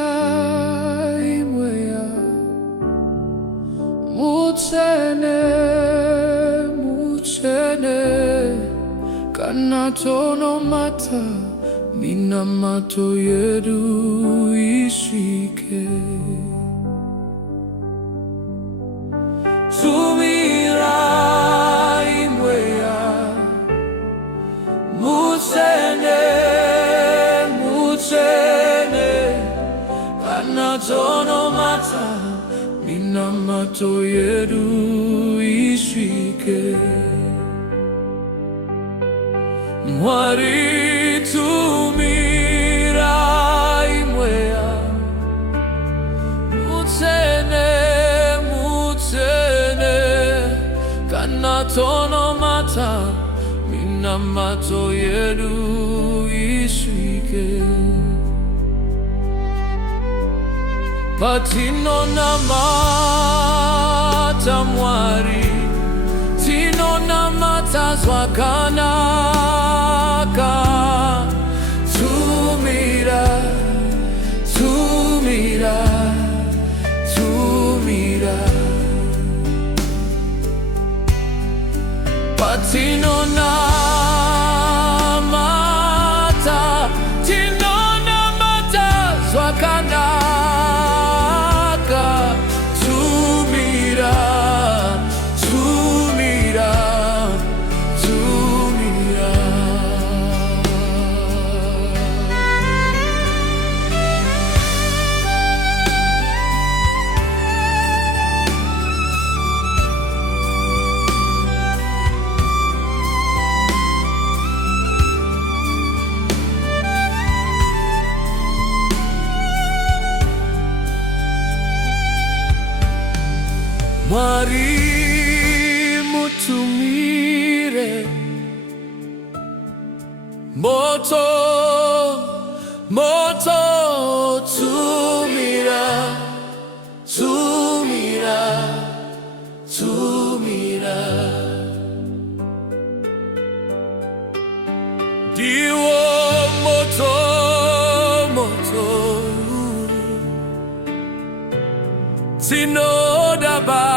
Tumirai Mweya Mutsvene Kanatono mata minamato yedu ishike. Tumirai Mweya Mutsvene Kanatono mata minamato yedu ishike. Mwari Tumirai Mweya Mutsvene Kanatono mata minamato yedu ishike. Patino namata mwari, tino namata swakanaka. Tumira Patino namata, tino namata swakanaka. Tumira Mwari mutumire moto tumira diwo moto sino daba